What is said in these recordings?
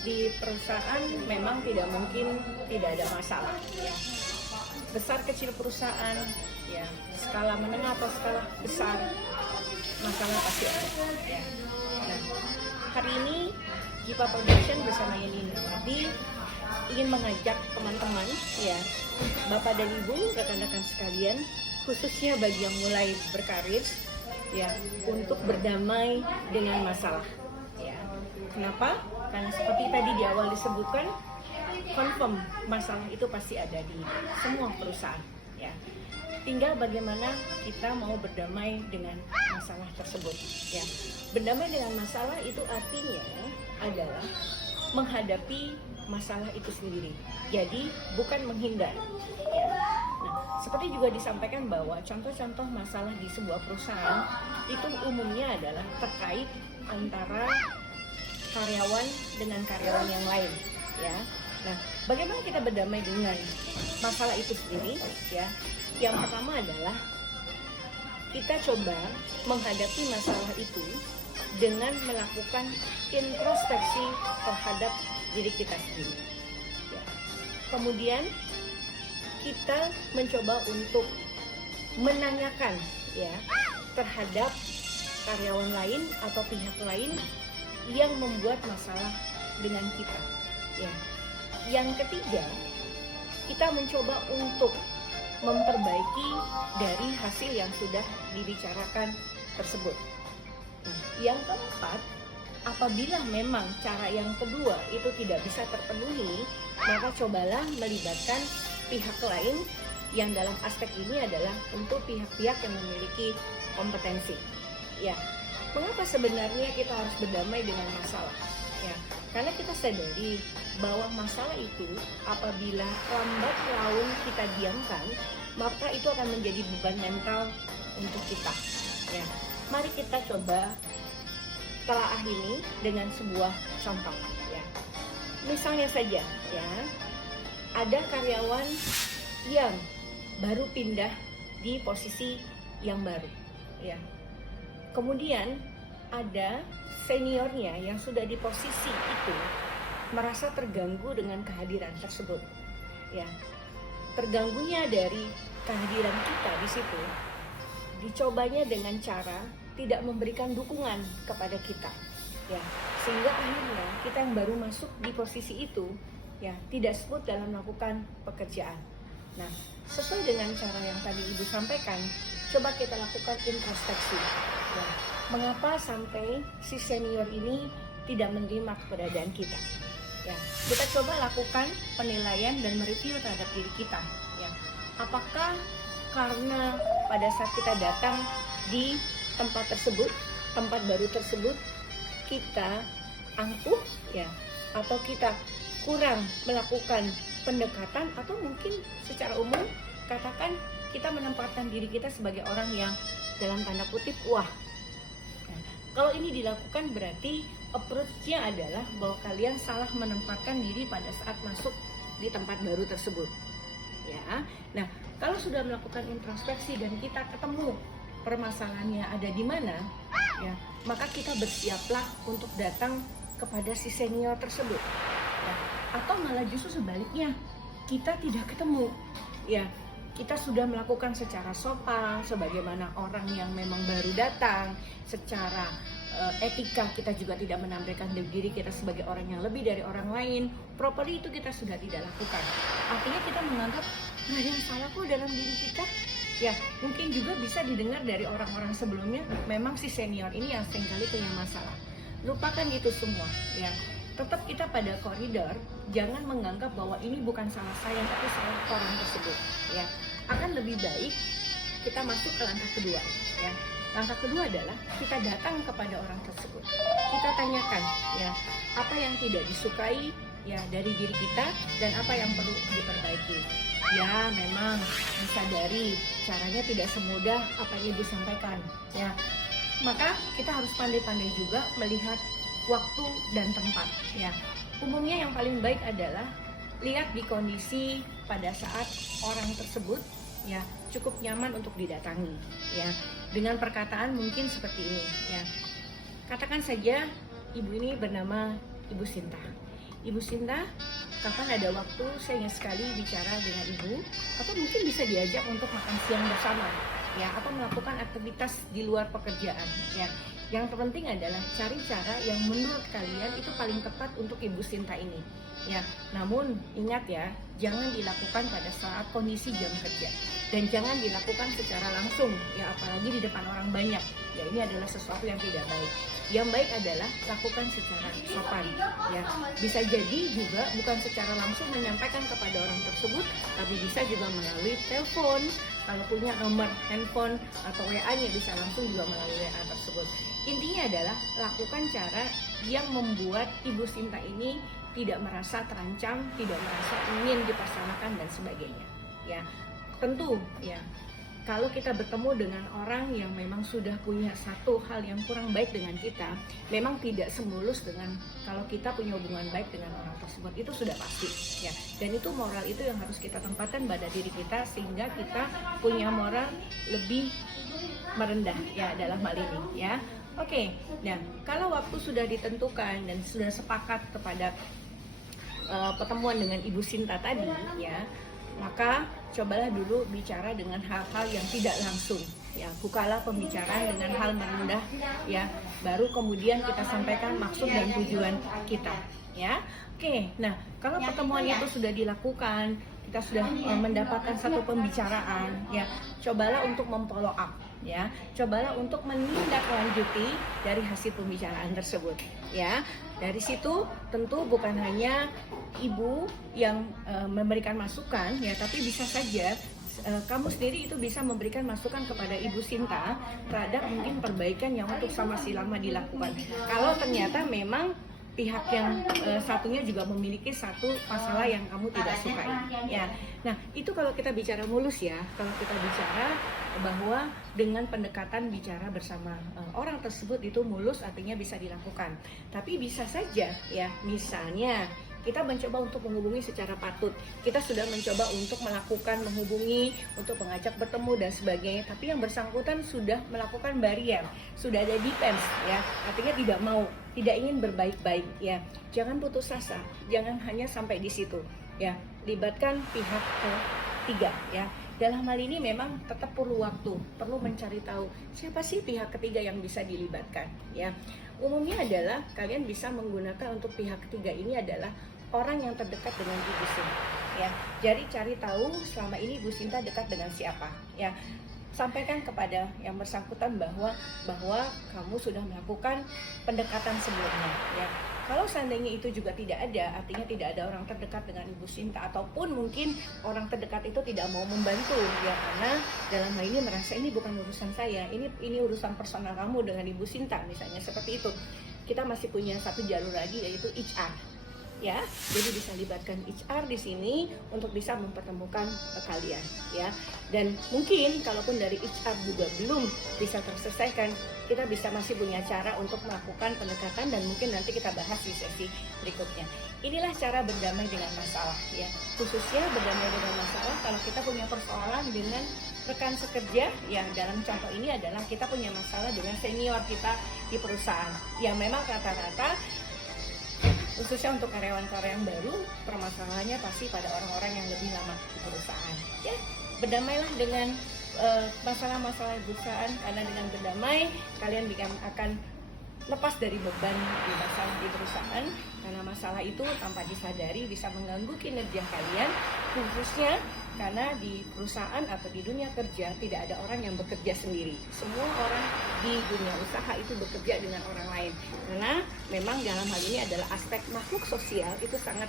di perusahaan memang tidak mungkin tidak ada masalah, ya. Besar kecil perusahaan, ya, skala menengah atau skala besar, masalah pasti ada, ya. Nah, hari ini Jipa Production bersama Yeni Nurmadi ingin mengajak teman-teman, ya, Bapak dan Ibu, rekan-rekan sekalian, khususnya bagi yang mulai berkarir, ya, untuk berdamai dengan masalah, ya. Kenapa? Karena seperti tadi di awal disebutkan, confirm masalah itu pasti ada di semua perusahaan, ya. Tinggal bagaimana kita mau berdamai dengan masalah tersebut, ya. Berdamai dengan masalah itu artinya adalah menghadapi masalah itu sendiri. Jadi bukan menghindar, ya. Nah, seperti juga disampaikan bahwa contoh-contoh masalah di sebuah perusahaan itu umumnya adalah terkait antara karyawan dengan karyawan yang lain, ya. Nah, bagaimana kita berdamai dengan masalah itu sendiri, ya? Yang pertama adalah kita coba menghadapi masalah itu dengan melakukan introspeksi terhadap diri kita sendiri, ya. Kemudian kita mencoba untuk menanyakan, ya, terhadap karyawan lain atau pihak lain yang membuat masalah dengan kita, ya. Yang ketiga, kita mencoba untuk memperbaiki dari hasil yang sudah dibicarakan tersebut. Nah, yang keempat, apabila memang cara yang kedua itu tidak bisa terpenuhi, maka cobalah melibatkan pihak lain yang dalam aspek ini adalah untuk pihak-pihak yang memiliki kompetensi, ya. Mengapa sebenarnya kita harus berdamai dengan masalah? Ya, karena kita sadari bahwa masalah itu apabila lambat laun kita diamkan, maka itu akan menjadi beban mental untuk kita, ya. Mari kita coba telaah ini dengan sebuah contoh, ya. Misalnya saja, ya, ada karyawan yang baru pindah di posisi yang baru, ya. Kemudian ada seniornya yang sudah di posisi itu merasa terganggu dengan kehadiran tersebut, ya. Terganggunya dari kehadiran kita di situ dicobanya dengan cara tidak memberikan dukungan kepada kita, ya, sehingga akhirnya kita yang baru masuk di posisi itu, ya, tidak smooth dalam melakukan pekerjaan. Nah, sesuai dengan cara yang tadi Ibu sampaikan, coba kita lakukan introspeksi, ya. Mengapa sampai si senior ini tidak menerima keberadaan kita, ya. Kita coba lakukan penilaian dan mereview terhadap diri kita, ya. Apakah karena pada saat kita datang di tempat tersebut, tempat baru tersebut, kita angkuh, ya, atau kita kurang melakukan pendekatan, atau mungkin secara umum katakan kita menempatkan diri kita sebagai orang yang dalam tanda kutip wah. Kalau ini dilakukan berarti approach-nya adalah bahwa kalian salah menempatkan diri pada saat masuk di tempat baru tersebut, ya. Nah, kalau sudah melakukan introspeksi dan kita ketemu permasalahannya ada di mana, ya, maka kita bersiaplah untuk datang kepada si senior tersebut, ya. Atau malah justru sebaliknya, kita tidak ketemu, ya. Kita sudah melakukan secara sopan, sebagaimana orang yang memang baru datang, secara etika kita juga tidak menampilkan diri kita sebagai orang yang lebih dari orang lain. Properly itu kita sudah tidak lakukan. Artinya kita menganggap nggak ada yang salah kok dalam diri kita. Ya, mungkin juga bisa didengar dari orang-orang sebelumnya, memang si senior ini yang seringkali punya masalah. Lupakan itu semua, ya. Tetap kita pada koridor, jangan menganggap bahwa ini bukan salah saya, tapi salah orang tersebut, ya. Akan lebih baik kita masuk ke langkah kedua, ya. Langkah kedua adalah kita datang kepada orang tersebut. Kita tanyakan, ya, apa yang tidak disukai, ya, dari diri kita dan apa yang perlu diperbaiki. Ya, memang disadari caranya tidak semudah apa yang Ibu sampaikan, ya. Maka kita harus pandai-pandai juga melihat waktu dan tempat, ya. Umumnya yang paling baik adalah lihat di kondisi pada saat orang tersebut, ya, cukup nyaman untuk didatangi, ya. Dengan perkataan mungkin seperti ini, ya. Katakan saja Ibu ini bernama Ibu Sinta. Ibu Sinta, kapan ada waktu saya ingin sekali bicara dengan Ibu, atau mungkin bisa diajak untuk makan siang bersama, ya, atau melakukan aktivitas di luar pekerjaan, ya. Yang terpenting adalah cari cara yang menurut kalian itu paling tepat untuk Ibu Sinta ini, ya. Namun ingat ya, jangan dilakukan pada saat kondisi jam kerja, dan jangan dilakukan secara langsung, ya, apalagi di depan orang banyak. Ya, ini adalah sesuatu yang tidak baik. Yang baik adalah lakukan secara sopan, ya. Bisa jadi juga bukan secara langsung menyampaikan kepada orang tersebut, tapi bisa juga melalui telepon. Kalau punya nomor handphone atau WA-nya bisa langsung juga melalui WA tersebut. Intinya adalah lakukan cara yang membuat Ibu Sinta ini tidak merasa terancam, tidak merasa ingin dipersamakan dan sebagainya. Ya, tentu ya. Kalau kita bertemu dengan orang yang memang sudah punya satu hal yang kurang baik dengan kita, memang tidak semulus dengan kalau kita punya hubungan baik dengan orang tersebut, itu sudah pasti, ya. Dan itu moral itu yang harus kita tempatkan pada diri kita sehingga kita punya moral lebih merendah, ya, dalam hal ini, ya. Oke, nah kalau waktu sudah ditentukan dan sudah sepakat kepada pertemuan dengan Ibu Sinta tadi, ya, maka cobalah dulu bicara dengan hal-hal yang tidak langsung, ya. Bukalah pembicaraan dengan hal merendah, ya. Baru kemudian kita sampaikan maksud dan tujuan kita, ya. Oke, nah kalau pertemuan itu sudah dilakukan, kita sudah mendapatkan satu pembicaraan, ya. Cobalah untuk memfollow up, ya. Cobalah untuk menindaklanjuti dari hasil pembicaraan tersebut, ya. Dari situ tentu bukan hanya ibu yang memberikan masukan, ya, tapi bisa saja kamu sendiri itu bisa memberikan masukan kepada Ibu Sinta terhadap mungkin perbaikan yang untuk sama si lama dilakukan. Kalau ternyata memang pihak yang satunya juga memiliki satu masalah yang kamu tidak sukai, ya. Nah, itu kalau kita bicara mulus, ya. Kalau kita bicara bahwa dengan pendekatan bicara bersama orang tersebut itu mulus, artinya bisa dilakukan. Tapi bisa saja, ya, misalnya kita mencoba untuk menghubungi secara patut. Kita sudah mencoba untuk melakukan menghubungi, untuk mengajak bertemu dan sebagainya. Tapi yang bersangkutan sudah melakukan barrier, sudah ada defense, ya. Artinya tidak mau, tidak ingin berbaik-baik, ya. Jangan putus asa, jangan hanya sampai di situ, ya. Libatkan pihak ketiga, ya. Dalam hal ini memang tetap perlu waktu, perlu mencari tahu siapa sih pihak ketiga yang bisa dilibatkan, ya. Umumnya adalah kalian bisa menggunakan untuk pihak ketiga ini adalah orang yang terdekat dengan Ibu Sinta, ya. Jadi cari tahu selama ini Ibu Sinta dekat dengan siapa, ya. Sampaikan kepada yang bersangkutan bahwa kamu sudah melakukan pendekatan sebelumnya, ya. Kalau seandainya itu juga tidak ada, artinya tidak ada orang terdekat dengan Ibu Sinta, ataupun mungkin orang terdekat itu tidak mau membantu, ya, karena dalam hal ini merasa ini bukan urusan saya, ini urusan personal kamu dengan Ibu Sinta, misalnya seperti itu. Kita masih punya satu jalur lagi, yaitu HR, ya. Jadi bisa libatkan HR di sini untuk bisa mempertemukan kalian, ya. Dan mungkin kalaupun dari HR juga belum bisa terselesaikan, kita masih punya cara untuk melakukan pendekatan dan mungkin nanti kita bahas di sesi berikutnya. Inilah cara berdamai dengan masalah, ya. Khususnya berdamai dengan masalah kalau kita punya persoalan dengan rekan sekerja, ya. Dalam contoh ini adalah kita punya masalah dengan senior kita di perusahaan, yang memang rata-rata khususnya untuk karyawan-karyawan baru, permasalahannya pasti pada orang-orang yang lebih lama di perusahaan, ya. Berdamailah dengan masalah-masalah di perusahaan, karena dengan berdamai kalian akan lepas dari beban di masalah di perusahaan, karena masalah itu tanpa disadari bisa mengganggu kinerja kalian, khususnya karena di perusahaan atau di dunia kerja tidak ada orang yang bekerja sendiri. Semua orang di dunia usaha itu bekerja dengan orang lain, karena memang dalam hal ini adalah aspek makhluk sosial itu sangat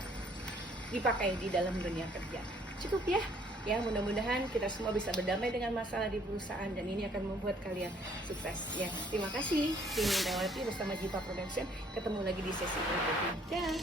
dipakai di dalam dunia kerja. Cukup, ya. Ya, mudah-mudahan kita semua bisa berdamai dengan masalah di perusahaan dan ini akan membuat kalian sukses, ya. Terima kasih. Tim Indrawati bersama Jipa Production. Ketemu lagi di sesi berikutnya. Dah.